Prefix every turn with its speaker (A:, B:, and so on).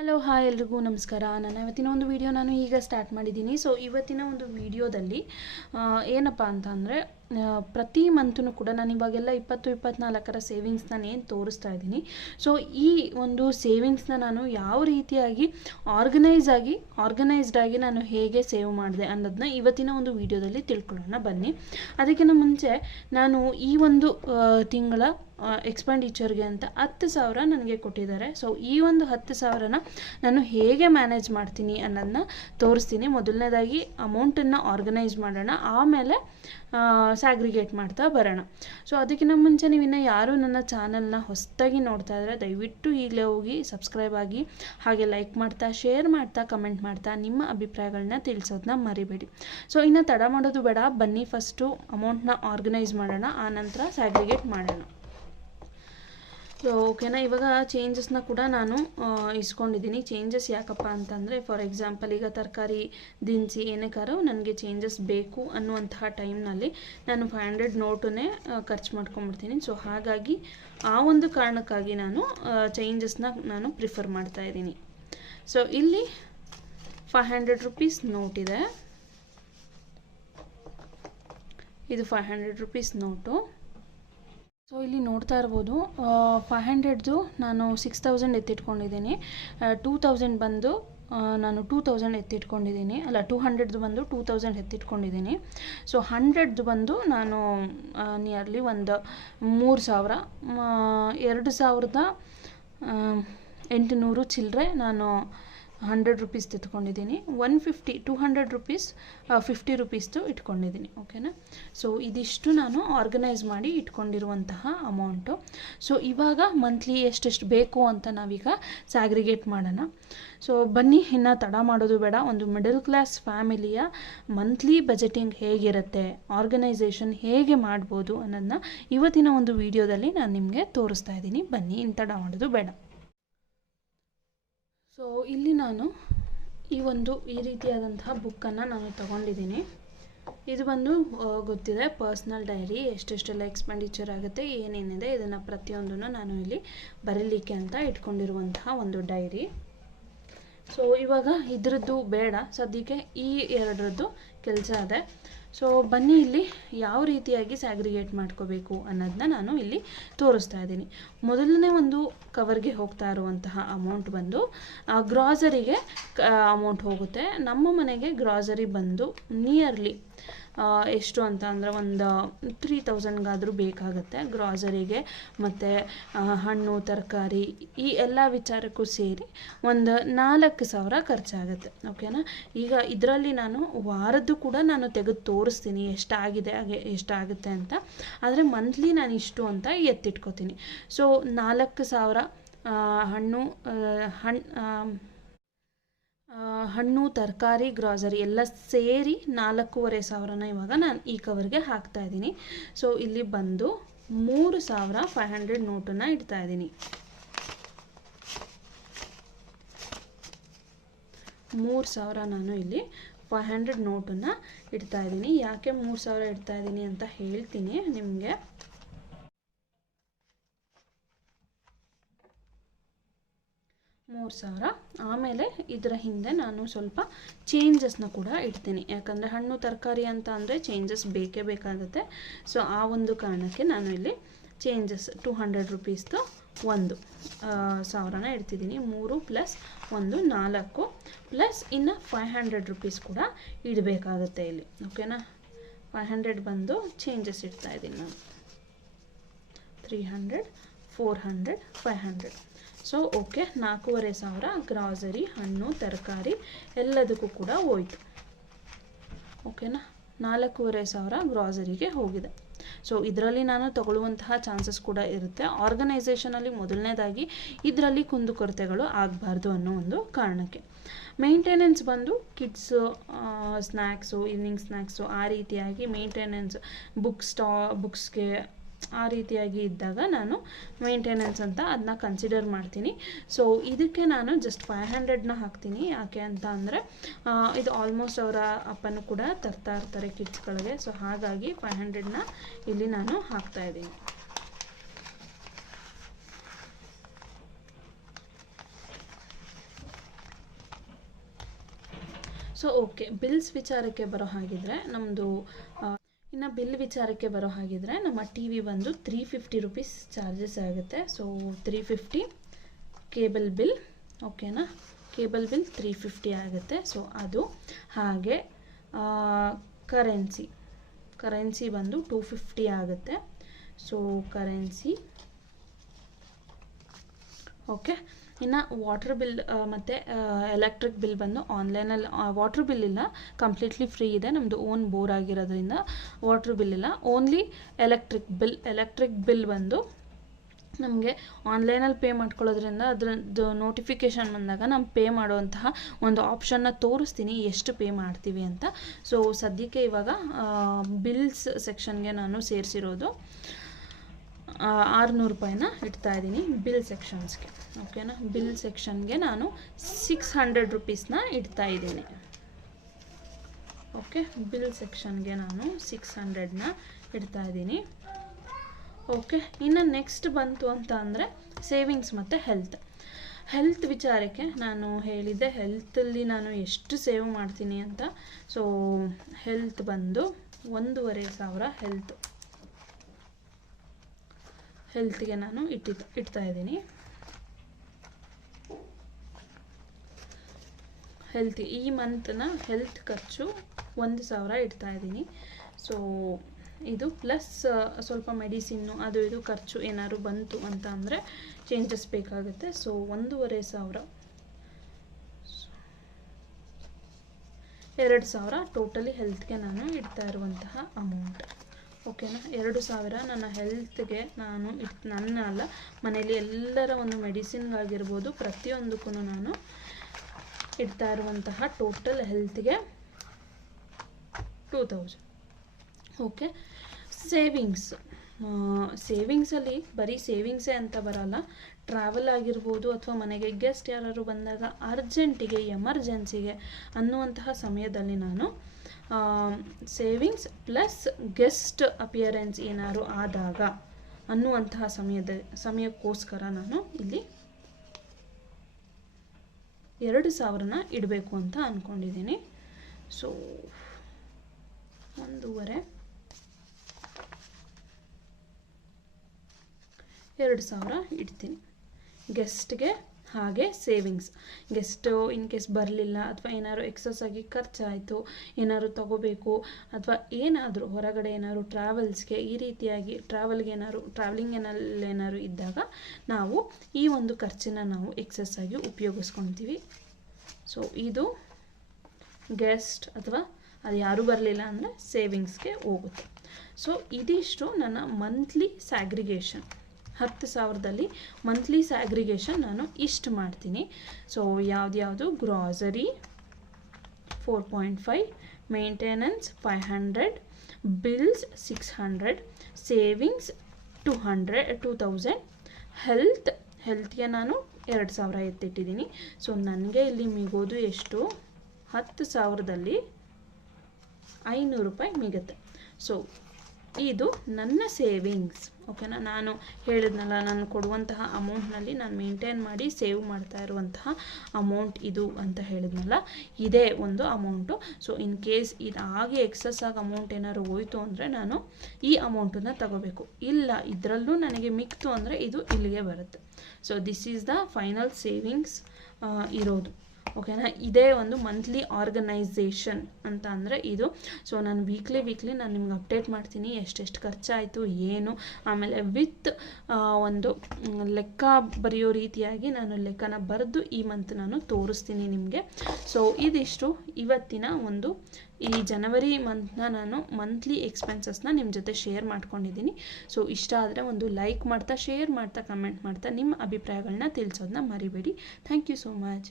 A: Hello, hi ಎಲ್ರಿಗೂ ನಮಸ್ಕಾರ. ನಾನು ಇವತ್ತಿನ ಒಂದು ವಿಡಿಯೋ ನಾನು ಈಗ ಸ್ಟಾರ್ಟ್ ಮಾಡಿದ್ದೀನಿ. ಸೊ ಇವತ್ತಿನ ಒಂದು ವಿಡಿಯೋದಲ್ಲಿ ಏನಪ್ಪ ಅಂತ ಅಂದರೆ ಪ್ರತಿ ಮಂತೂ ಕೂಡ ನಾನು ಇವಾಗೆಲ್ಲ ಇಪ್ಪತ್ತು, ಇಪ್ಪತ್ನಾಲ್ಕರ ಸೇವಿಂಗ್ಸ್ ನಾನು ಏನು ತೋರಿಸ್ತಾ ಇದ್ದೀನಿ. ಸೊ ಈ ಒಂದು ಸೇವಿಂಗ್ಸ್ನ ನಾನು ಯಾವ ರೀತಿಯಾಗಿ ಆರ್ಗನೈಸ್ ಆಗಿ ಆರ್ಗನೈಸ್ಡ್ ಆಗಿ ನಾನು ಹೇಗೆ ಸೇವ್ ಮಾಡಿದೆ ಅನ್ನೋದನ್ನ ಇವತ್ತಿನ ಒಂದು ವಿಡಿಯೋದಲ್ಲಿ ತಿಳ್ಕೊಳ್ಳೋಣ ಬನ್ನಿ. ಅದಕ್ಕಿಂತ ಮುಂಚೆ, ನಾನು ಈ ಒಂದು ತಿಂಗಳ ಎಕ್ಸ್ಪೆಂಡಿಚರ್ಗೆ ಅಂತ ಹತ್ತು ಸಾವಿರ ನನಗೆ ಕೊಟ್ಟಿದ್ದಾರೆ. ಸೊ ಈ ಒಂದು ಹತ್ತು ಸಾವಿರನ ನಾನು ಹೇಗೆ ಮ್ಯಾನೇಜ್ ಮಾಡ್ತೀನಿ ಅನ್ನೋದನ್ನ ತೋರಿಸ್ತೀನಿ. ಮೊದಲನೇದಾಗಿ ಅಮೌಂಟನ್ನು ಆರ್ಗನೈಸ್ ಮಾಡೋಣ. ಆಮೇಲೆ ಸ್ಯಾಗ್ರಿಗೇಟ್ ಮಾಡ್ತಾ ಬರೋಣ. ಸೊ ಅದಕ್ಕಿಂತ ಮುಂಚೆ ನೀವು ಇನ್ನು ಯಾರು ನನ್ನ ಚಾನಲ್ನ ಹೊಸದಾಗಿ ನೋಡ್ತಾ ಇದ್ದರೆ ದಯವಿಟ್ಟು ಈಗಲೇ ಹೋಗಿ ಸಬ್ಸ್ಕ್ರೈಬ್ ಆಗಿ, ಹಾಗೆ ಲೈಕ್ ಮಾಡ್ತಾ ಶೇರ್ ಮಾಡ್ತಾ ಕಮೆಂಟ್ ಮಾಡ್ತಾ ನಿಮ್ಮ ಅಭಿಪ್ರಾಯಗಳನ್ನ ತಿಳಿಸೋದನ್ನ ಮರಿಬೇಡಿ. ಸೊ ಇನ್ನು ತಡ ಮಾಡೋದು ಬೇಡ. ಬನ್ನಿ ಫಸ್ಟು ಅಮೌಂಟ್ನ ಆರ್ಗನೈಸ್ ಮಾಡೋಣ. ಆನಂತರ ಸ್ಯಾಗ್ರಿಗೇಟ್ ಮಾಡೋಣ. ಸೊ ಓಕೆನಾ ಇವಾಗ ಚೇಂಜಸ್ನ ಕೂಡ ನಾನು ಇಸ್ಕೊಂಡಿದ್ದೀನಿ ಚೇಂಜಸ್ ಯಾಕಪ್ಪ ಅಂತಂದರೆ ಫಾರ್ ಎಕ್ಸಾಂಪಲ್ ಈಗ ತರಕಾರಿ, ದಿನಸಿ ಏನಕ್ಕಾರು ನನಗೆ ಚೇಂಜಸ್ ಬೇಕು ಅನ್ನುವಂತಹ ಟೈಮ್ನಲ್ಲಿ ನಾನು ಫೈವ್ ಹಂಡ್ರೆಡ್ ನೋಟನ್ನೇ ಖರ್ಚು ಮಾಡ್ಕೊಂಬಿಡ್ತೀನಿ. ಸೊ ಹಾಗಾಗಿ ಆ ಒಂದು ಕಾರಣಕ್ಕಾಗಿ ನಾನು ಚೇಂಜಸ್ನ ನಾನು ಪ್ರಿಫರ್ ಮಾಡ್ತಾ ಇದ್ದೀನಿ. ಸೊ ಇಲ್ಲಿ ಫೈವ್ ಹಂಡ್ರೆಡ್ ರುಪೀಸ್ ನೋಟ್ ಇದೆ. ಇದು five hundred rupees note so ಇಲ್ಲಿ ನೋಡ್ತಾ ಇರ್ಬೋದು ಫೈವ್ ಹಂಡ್ರೆಡ್ದು ನಾನು ಸಿಕ್ಸ್ ತೌಸಂಡ್ ಎತ್ತಿಟ್ಕೊಂಡಿದ್ದೀನಿ. ಟೂ ತೌಸಂಡ್ ಬಂದು ನಾನು ಟೂ ತೌಸಂಡ್ ಎತ್ತಿಟ್ಕೊಂಡಿದ್ದೀನಿ. ಅಲ್ಲ ಟೂ ಹಂಡ್ರೆಡ್ದು ಬಂದು ಟೂ ತೌಸಂಡ್ ಎತ್ತಿಟ್ಕೊಂಡಿದ್ದೀನಿ. ಸೊ ಹಂಡ್ರೆಡ್ದು ಬಂದು ನಾನು ನಿಯರ್ಲಿ ಒಂದು ಮೂರು ಸಾವಿರ ಎರಡು ಸಾವಿರದ ಎಂಟುನೂರು ಚಿಲ್ಲರೆ ನಾನು ಹಂಡ್ರೆಡ್ ರುಪೀಸ್ ಇಟ್ಕೊಂಡಿದ್ದೀನಿ one fifty, two hundred rupees fifty ರುಪೀಸ್ದು ಇಟ್ಕೊಂಡಿದ್ದೀನಿ. ಓಕೆನಾ ಸೊ ಇದಿಷ್ಟು ನಾನು ಆರ್ಗನೈಸ್ ಮಾಡಿ ಇಟ್ಕೊಂಡಿರುವಂತಹ ಅಮೌಂಟು ಸೊ ಇವಾಗ ಮಂತ್ಲಿ ಎಷ್ಟೆಷ್ಟು ಬೇಕು ಅಂತ ನಾವೀಗ ಸ್ಯಾಗ್ರಿಗೇಟ್ ಮಾಡೋಣ. ಸೊ ಬನ್ನಿ, ಇನ್ನು ತಡ ಮಾಡೋದು ಬೇಡ. ಒಂದು ಮಿಡಲ್ ಕ್ಲಾಸ್ ಫ್ಯಾಮಿಲಿಯ ಮಂತ್ಲಿ ಬಜೆಟಿಂಗ್ ಹೇಗಿರುತ್ತೆ ಆರ್ಗನೈಸೇಷನ್ ಹೇಗೆ ಮಾಡ್ಬೋದು ಅನ್ನೋದನ್ನ ಇವತ್ತಿನ ಒಂದು ವಿಡಿಯೋದಲ್ಲಿ ನಾನು ನಿಮಗೆ ತೋರಿಸ್ತಾ ಇದ್ದೀನಿ. ಬನ್ನಿ ಇನ್ನು ತಡ ಮಾಡೋದು ಬೇಡ. ಸೊ ಇಲ್ಲಿ ನಾನು ಈ ಒಂದು, ಈ ರೀತಿಯಾದಂತಹ ಬುಕ್ಕನ್ನು ನಾನು ತಗೊಂಡಿದ್ದೀನಿ. ಇದು ಬಂದು ಗೊತ್ತಿದೆ ಪರ್ಸ್ನಲ್ ಡೈರಿ ಎಷ್ಟೆಷ್ಟೆಲ್ಲ ಎಕ್ಸ್ಪೆಂಡಿಚರ್ ಆಗುತ್ತೆ, ಏನೇನಿದೆ, ಇದನ್ನು ಪ್ರತಿಯೊಂದನ್ನು ನಾನು ಇಲ್ಲಿ ಬರೀಲಿಕ್ಕೆ ಅಂತ ಇಟ್ಕೊಂಡಿರುವಂತಹ ಒಂದು ಡೈರಿ ಸೊ ಇವಾಗ ಇದರದ್ದು ಬೇಡ. ಸದ್ಯಕ್ಕೆ ಈ ಎರಡರದ್ದು ಕೆಲಸ ಇದೆ ಸೊ ಬನ್ನಿ ಇಲ್ಲಿ ಯಾವ ರೀತಿಯಾಗಿ ಸ್ಯಾಗ್ರಿಗೇಟ್ ಮಾಡ್ಕೋಬೇಕು ಅನ್ನೋದನ್ನ ನಾನು ಇಲ್ಲಿ ತೋರಿಸ್ತಾ ಇದ್ದೀನಿ. ಮೊದಲನೇ ಒಂದು ಕವರ್ಗೆ ಹೋಗ್ತಾ ಇರುವಂತಹ ಅಮೌಂಟ್ ಬಂದು ಗ್ರಾಸರಿಗೆ ಅಮೌಂಟ್ ಹೋಗುತ್ತೆ. ನಮ್ಮ ಮನೆಗೆ ಗ್ರಾಸರಿ ಬಂದು ನಿಯರ್ಲಿ ಎಷ್ಟು ಅಂತ ಅಂದರೆ ಒಂದು ತ್ರೀ ತೌಸಂಡ್ಗಾದರೂ ಬೇಕಾಗುತ್ತೆ ಗ್ರಾಸರಿಗೆ ಮತ್ತು ಹಣ್ಣು, ತರಕಾರಿ, ಈ ಎಲ್ಲ ವಿಚಾರಕ್ಕೂ ಸೇರಿ ಒಂದು ನಾಲ್ಕು ಸಾವಿರ ಖರ್ಚಾಗುತ್ತೆ ಓಕೆನಾ ಈಗ ಇದರಲ್ಲಿ ನಾನು ವಾರದ್ದು ಕೂಡ ನಾನು ತೆಗೆದು ತೋರಿಸ್ತೀನಿ, ಎಷ್ಟಾಗಿದೆ, ಹಾಗೆ ಎಷ್ಟಾಗುತ್ತೆ ಅಂತ. ಆದರೆ ಮಂತ್ಲಿ ನಾನು ಇಷ್ಟು ಅಂತ ಎತ್ತಿಟ್ಕೋತೀನಿ. ಸೊ ನಾಲ್ಕು ಸಾವಿರ ಹಣ್ಣು ಹಣ್ಣು ಹಣ್ಣು, ತರಕಾರಿ ಗ್ರಾಸರಿ ಎಲ್ಲ ಸೇರಿ ನಾಲ್ಕೂವರೆ ಸಾವಿರನ ಇವಾಗ ನಾನು ಈ ಕವರ್ಗೆ ಹಾಕ್ತಾ ಇದ್ದೀನಿ. ಸೊ ಇಲ್ಲಿ ಬಂದು ಮೂರು ಸಾವಿರ ಫೈವ್ ಹಂಡ್ರೆಡ್ ನೋಟನ್ನು ಇಡ್ತಾ ಇದ್ದೀನಿ. ಮೂರು ಸಾವಿರ ನಾನು ಇಲ್ಲಿ ಫೈವ್ ಹಂಡ್ರೆಡ್ ನೋಟನ್ನು ಇಡ್ತಾ ಇದ್ದೀನಿ. ಯಾಕೆ ಮೂರು ಸಾವಿರ ಇಡ್ತಾ ಇದ್ದೀನಿ ಅಂತ ಹೇಳ್ತೀನಿ ನಿಮಗೆ. ಮೂರು ಸಾವಿರ ಆಮೇಲೆ ಇದರ ಹಿಂದೆ ನಾನು ಸ್ವಲ್ಪ ಚೇಂಜಸ್ನ ಕೂಡ ಇಡ್ತೀನಿ. ಯಾಕಂದರೆ ಹಣ್ಣು ತರಕಾರಿ ಅಂತ ಅಂದರೆ ಚೇಂಜಸ್ ಬೇಕೇ ಬೇಕಾಗುತ್ತೆ. ಸೊ ಆ ಒಂದು ಕಾರಣಕ್ಕೆ ನಾನು ಇಲ್ಲಿ ಚೇಂಜಸ್ ಟು ಹಂಡ್ರೆಡ್ ರುಪೀಸ್ದು ಒಂದು ಸಾವಿರನ ಇಡ್ತಿದ್ದೀನಿ. ಮೂರು ಪ್ಲಸ್ ಒಂದು ನಾಲ್ಕು ಪ್ಲಸ್ ಇನ್ನು ಫೈವ್ ಹಂಡ್ರೆಡ್ ರುಪೀಸ್ ಕೂಡ ಇಡಬೇಕಾಗುತ್ತೆ ಇಲ್ಲಿ. ಓಕೆನಾ ಫೈವ್ ಹಂಡ್ರೆಡ್ ಬಂದು ಚೇಂಜಸ್ ಇಡ್ತಾ ಇದ್ದೀನಿ ನಾನು. Three hundred four hundred five hundred so okay ನಾಲ್ಕೂವರೆ ಸಾವಿರ ಗ್ರಾಸರಿ ಹಣ್ಣು, ತರಕಾರಿ ಎಲ್ಲದಕ್ಕೂ ಕೂಡ ಹೋಯ್ತು. ಓಕೆನಾ ನಾಲ್ಕೂವರೆ ಸಾವಿರ ಗ್ರಾಸರಿಗೆ ಹೋಗಿದೆ. ಸೊ ಇದರಲ್ಲಿ ನಾನು ತಗೊಳ್ಳುವಂತಹ ಚಾನ್ಸಸ್ ಕೂಡ ಇರುತ್ತೆ. ಆರ್ಗನೈಸೇಷನಲ್ಲಿ ಮೊದಲನೇದಾಗಿ ಇದರಲ್ಲಿ ಕುಂದುಕೊರತೆಗಳು ಆಗಬಾರ್ದು ಅನ್ನೋ ಒಂದು ಕಾರಣಕ್ಕೆ. ಮೇಂಟೆನೆನ್ಸ್ ಬಂದು ಕಿಡ್ಸು ಸ್ನ್ಯಾಕ್ಸು ಈವ್ನಿಂಗ್ ಸ್ನ್ಯಾಕ್ಸು ಆ ರೀತಿಯಾಗಿ ಮೇಂಟೆನೆನ್ಸ್ ಬುಕ್ ಸ್ಟಾ ಬುಕ್ಸ್ಗೆ ಆ ರೀತಿಯಾಗಿ ಇದ್ದಾಗ ನಾನು ಮೇಂಟೆನೆನ್ಸ್ ಅಂತ ಅದನ್ನ ಕನ್ಸಿಡರ್ ಮಾಡ್ತೀನಿ. ಸೊ ಇದಕ್ಕೆ ನಾನು ಜಸ್ಟ್ ಫೈವ್ ಹಂಡ್ರೆಡ್ನ ಹಾಕ್ತೀನಿ. ಯಾಕೆ ಅಂತ ಅಂದರೆ ಇದು ಆಲ್ಮೋಸ್ಟ್ ಅವರ ಅಪ್ಪನೂ ಕೂಡ ತರ್ತಾ ಇರ್ತಾರೆ ಕಿಡ್ಸ್ಗಳಿಗೆ ಸೊ ಹಾಗಾಗಿ ಫೈವ್ ಹಂಡ್ರೆಡ್ನ ಇಲ್ಲಿ ನಾನು ಹಾಕ್ತಾ ಇದ್ದೀನಿ. ಸೊ ಓಕೆ ಬಿಲ್ಸ್ ವಿಚಾರಕ್ಕೆ ಬರೋ ಹಾಗಿದ್ರೆ ನಮ್ಮದು ಇನ್ನು ಬಿಲ್ ವಿಚಾರಕ್ಕೆ ಬರೋ ಹಾಗಿದ್ರೆ ನಮ್ಮ ಟಿ ವಿ ಬಂದು ತ್ರೀ ಫಿಫ್ಟಿ ರುಪೀಸ್ ಚಾರ್ಜಸ್ ಆಗುತ್ತೆ. So three fifty cable bill ಓಕೆನಾ ಕೇಬಲ್ ಬಿಲ್ ತ್ರೀ ಫಿಫ್ಟಿ ಆಗುತ್ತೆ. ಸೊ ಅದು ಹಾಗೆ ಕರೆನ್ಸಿ ಕರೆನ್ಸಿ ಬಂದು ಟೂ ಫಿಫ್ಟಿ ಆಗುತ್ತೆ. ಸೊ ಕರೆನ್ಸಿ ಓಕೆ ಇನ್ನು ವಾಟರ್ ಬಿಲ್ ಮತ್ತು ಎಲೆಕ್ಟ್ರಿಕ್ ಬಿಲ್ ಬಂದು ಆನ್ಲೈನಲ್ಲಿ ವಾಟರ್ ಬಿಲ್ ಇಲ್ಲ ಕಂಪ್ಲೀಟ್ಲಿ ಫ್ರೀ ಇದೆ ನಮ್ಮದು ಓನ್ ಬೋರ್ ಆಗಿರೋದ್ರಿಂದ ವಾಟರ್ ಬಿಲ್ ಇಲ್ಲ. Only electric bill electric bill ಬಂದು ನಮಗೆ ಆನ್ಲೈನಲ್ಲಿ ಪೇ ಮಾಡ್ಕೊಳ್ಳೋದ್ರಿಂದ ಅದರದ್ದು ನೋಟಿಫಿಕೇಶನ್ ಬಂದಾಗ ನಾವು ಪೇ ಮಾಡುವಂತಹ ಒಂದು ಆಪ್ಷನ್ನ ತೋರಿಸ್ತೀನಿ, ಎಷ್ಟು ಪೇ ಮಾಡ್ತೀವಿ ಅಂತ. ಸೊ ಸದ್ಯಕ್ಕೆ ಇವಾಗ ಬಿಲ್ಸ್ ಸೆಕ್ಷನ್ಗೆ ನಾನು ಸೇರಿಸಿರೋದು. ಆರುನೂರು ರೂಪಾಯಿನ ಇಡ್ತಾ ಇದ್ದೀನಿ ಬಿಲ್ ಸೆಕ್ಷನ್ಸ್ಗೆ, ಓಕೆನಾ? ಬಿಲ್ ಸೆಕ್ಷನ್ಗೆ ನಾನು ಸಿಕ್ಸ್ ಹಂಡ್ರೆಡ್ ರುಪೀಸ್ನ ಇಡ್ತಾ ಇದ್ದೀನಿ. ಓಕೆ, ಬಿಲ್ ಸೆಕ್ಷನ್ಗೆ ನಾನು ಸಿಕ್ಸ್ ಹಂಡ್ರೆಡ್ನ ಇಡ್ತಾ ಇದ್ದೀನಿ. ಓಕೆ, ಇನ್ನು ನೆಕ್ಸ್ಟ್ ಬಂತು ಅಂತ ಅಂದರೆ ಸೇವಿಂಗ್ಸ್ ಮತ್ತು ಹೆಲ್ತ್. ಹೆಲ್ತ್ ವಿಚಾರಕ್ಕೆ ನಾನು ಹೇಳಿದ್ದೆ, ಹೆಲ್ತಲ್ಲಿ ನಾನು ಎಷ್ಟು ಸೇವ್ ಮಾಡ್ತೀನಿ ಅಂತ. ಸೊ, ಹೆಲ್ತ್ ಬಂದು ಒಂದೂವರೆ ಸಾವಿರ ಹೆಲ್ತ್. ಹೆಲ್ತ್ಗೆ ನಾನು ಇಟ್ಟಿ ಇಡ್ತಾ ಇದ್ದೀನಿ. ಹೆಲ್ತ್ ಈ ಮಂತ್ನ ಹೆಲ್ತ್ ಖರ್ಚು ಒಂದು ಸಾವಿರ ಇಡ್ತಾ ಇದ್ದೀನಿ. ಸೊ ಇದು ಪ್ಲಸ್ ಸ್ವಲ್ಪ ಮೆಡಿಸಿನ್ನು ಅದು ಇದು ಖರ್ಚು ಏನಾದ್ರು ಬಂತು ಅಂತ ಅಂದರೆ ಚೇಂಜಸ್ ಬೇಕಾಗುತ್ತೆ. ಸೊ ಒಂದೂವರೆ ಸಾವಿರ. ಎರಡು ಸಾವಿರ ಟೋಟಲಿ ಹೆಲ್ತ್ಗೆ ನಾನು ಇಡ್ತಾ ಇರುವಂತಹ ಅಮೌಂಟ್ ಓಕೆನಾ? ಎರಡು ಸಾವಿರ. ನನ್ನ ಹೆಲ್ತ್ಗೆ ನಾನು ಇಟ್, ನನ್ನ ಅಲ್ಲ ಮನೆಯಲ್ಲಿ ಎಲ್ಲರ ಒಂದು ಮೆಡಿಸಿನ್ಗಾಗಿರ್ಬೋದು ಪ್ರತಿಯೊಂದಕ್ಕೂ ನಾನು ಇಡ್ತಾ ಇರುವಂತಹ ಟೋಟಲ್ ಹೆಲ್ತ್ಗೆ ಟೂ ತೌಸಂಡ್ ಓಕೆ ಸೇವಿಂಗ್ಸ್ ಸೇವಿಂಗ್ಸಲ್ಲಿ ಬರೀ ಸೇವಿಂಗ್ಸೇ ಅಂತ ಬರಲ್ಲ. ಟ್ರಾವೆಲ್ ಆಗಿರ್ಬೋದು ಅಥವಾ ಮನೆಗೆ ಗೆಸ್ಟ್ ಯಾರಾದ್ರು ಬಂದಾಗ ಅರ್ಜೆಂಟಿಗೆ ಎಮರ್ಜೆನ್ಸಿಗೆ ಅನ್ನುವಂತಹ ಸಮಯದಲ್ಲಿ ನಾನು ಸೇವಿಂಗ್ಸ್ ಪ್ಲಸ್ ಗೆಸ್ಟ್ ಅಪಿಯರೆನ್ಸ್ ಏನಾದ್ರು ಆದಾಗ ಅನ್ನುವಂತಹ ಸಮಯದ, ಸಮಯಕ್ಕೋಸ್ಕರ ನಾನು ಇಲ್ಲಿ ಎರಡು ಸಾವಿರನ ಇಡಬೇಕು ಅಂತ ಅಂದ್ಕೊಂಡಿದ್ದೀನಿ ಸೊ ಒಂದೂವರೆ. ಎರಡು ಸಾವಿರ ಇಡ್ತೀನಿ. ಗೆಸ್ಟ್ಗೆ ಹಾಗೆ ಸೇವಿಂಗ್ಸ್ ಗೆಸ್ಟು ಇನ್ ಕೇಸ್ ಬರಲಿಲ್ಲ ಅಥವಾ ಏನಾದ್ರು ಎಕ್ಸಸ್ ಆಗಿ ಖರ್ಚಾಯಿತು, ಏನಾದ್ರು ತಗೋಬೇಕು ಅಥವಾ ಏನಾದರೂ ಹೊರಗಡೆ ಏನಾದ್ರು ಟ್ರಾವೆಲ್ಸ್ಗೆ ಈ ರೀತಿಯಾಗಿ ಟ್ರಾವೆಲ್ಗೆ ಏನಾದ್ರು ಟ್ರಾವೆಲಿಂಗ್ ಏನಲ್ಲಿ ಏನಾದ್ರು ಇದ್ದಾಗ ನಾವು ಈ ಒಂದು ಖರ್ಚನ್ನ ನಾವು ಎಕ್ಸಸ್ ಆಗಿ ಉಪಯೋಗಿಸ್ಕೊತೀವಿ. ಸೊ ಇದು ಗೆಸ್ಟ್ ಅಥವಾ ಅದು ಯಾರೂ ಬರಲಿಲ್ಲ ಅಂದರೆ ಸೇವಿಂಗ್ಸ್ಗೆ ಹೋಗುತ್ತೆ. ಸೊ ಇದಿಷ್ಟು ನನ್ನ ಮಂತ್ಲಿ ಸ್ಯಾಗ್ರಿಗೇಷನ್ ಹತ್ತು ಸಾವಿರದಲ್ಲಿ ಮಂತ್ಲಿ ಸ್ಯಾಗ್ರಿಗೇಷನ್ ನಾನು ಇಷ್ಟು ಮಾಡ್ತೀನಿ. So ಯಾವ್ದ್ಯಾವುದು grocery four point five maintenance five hundred bills six hundred savings two hundred two thousand health ಹೆಲ್ತ್ಗೆ ನಾನು ಎರಡು ಸಾವಿರ ಎತ್ತಿಟ್ಟಿದ್ದೀನಿ. ಸೊ ನನಗೆ ಇಲ್ಲಿ ಮಿಗೋದು ಎಷ್ಟು? ಹತ್ತು ಸಾವಿರದಲ್ಲಿ ಐನೂರು ರೂಪಾಯಿ ಮಿಗುತ್ತೆ. ಸೊ ಇದು ನನ್ನ ಸೇವಿಂಗ್ಸ್ ಓಕೆನಾ ನಾನು ಹೇಳಿದ್ನಲ್ಲ, ನಾನು ಕೊಡುವಂತಹ ಅಮೌಂಟ್ನಲ್ಲಿ ನಾನು ಮೇಂಟೈನ್ ಮಾಡಿ ಸೇವ್ ಮಾಡ್ತಾ ಇರುವಂತಹ ಅಮೌಂಟ್ ಇದು ಅಂತ ಹೇಳಿದ್ನಲ್ಲ, ಇದೇ ಒಂದು ಅಮೌಂಟು ಸೊ ಇನ್ ಕೇಸ್ ಇದಾಗಿ ಎಕ್ಸಸ್ ಆಗಿ ಅಮೌಂಟ್ ಏನಾದ್ರು ಹೋಯ್ತು ಅಂದರೆ ನಾನು ಈ ಅಮೌಂಟನ್ನು ತಗೋಬೇಕು. ಇಲ್ಲ, ಇದರಲ್ಲೂ ನನಗೆ ಮಿಕ್ತು ಅಂದರೆ ಇದು ಇಲ್ಲಿಗೆ ಬರುತ್ತೆ. So this is the final savings ಇರೋದು. ಓಕೆನಾ ಇದೇ ಒಂದು ಮಂತ್ಲಿ ಆರ್ಗನೈಸೇಷನ್ ಅಂತ ಅಂದರೆ ಇದು. ಸೊ ನಾನು ವೀಕ್ಲಿ ವೀಕ್ಲಿ ನಾನು ನಿಮ್ಗೆ ಅಪ್ಡೇಟ್ ಮಾಡ್ತೀನಿ ಎಷ್ಟೆಷ್ಟು ಖರ್ಚಾಯಿತು, ಏನು. ಆಮೇಲೆ ವಿತ್ ಒಂದು ಲೆಕ್ಕ ಬರೆಯೋ ರೀತಿಯಾಗಿ ನಾನು ಲೆಕ್ಕನ ಬರೆದು ಈ ಮಂತ್ ನಾನು ತೋರಿಸ್ತೀನಿ ನಿಮಗೆ. ಸೊ ಇದಿಷ್ಟು. ಇವತ್ತಿನ ಒಂದು, ಈ ಜನವರಿ ಮಂತ್ನ ನಾನು ಮಂತ್ಲಿ ಎಕ್ಸ್ಪೆನ್ಸಸ್ನ ನಿಮ್ಮ ಜೊತೆ ಶೇರ್ ಮಾಡ್ಕೊಂಡಿದ್ದೀನಿ. ಸೊ ಇಷ್ಟ ಆದರೆ ಒಂದು ಲೈಕ್ ಮಾಡ್ತಾ ಶೇರ್ ಮಾಡ್ತಾ ಕಮೆಂಟ್ ಮಾಡ್ತಾ ನಿಮ್ಮ ಅಭಿಪ್ರಾಯಗಳನ್ನ ತಿಳಿಸೋದನ್ನ ಮರಿಬೇಡಿ. Thank you so much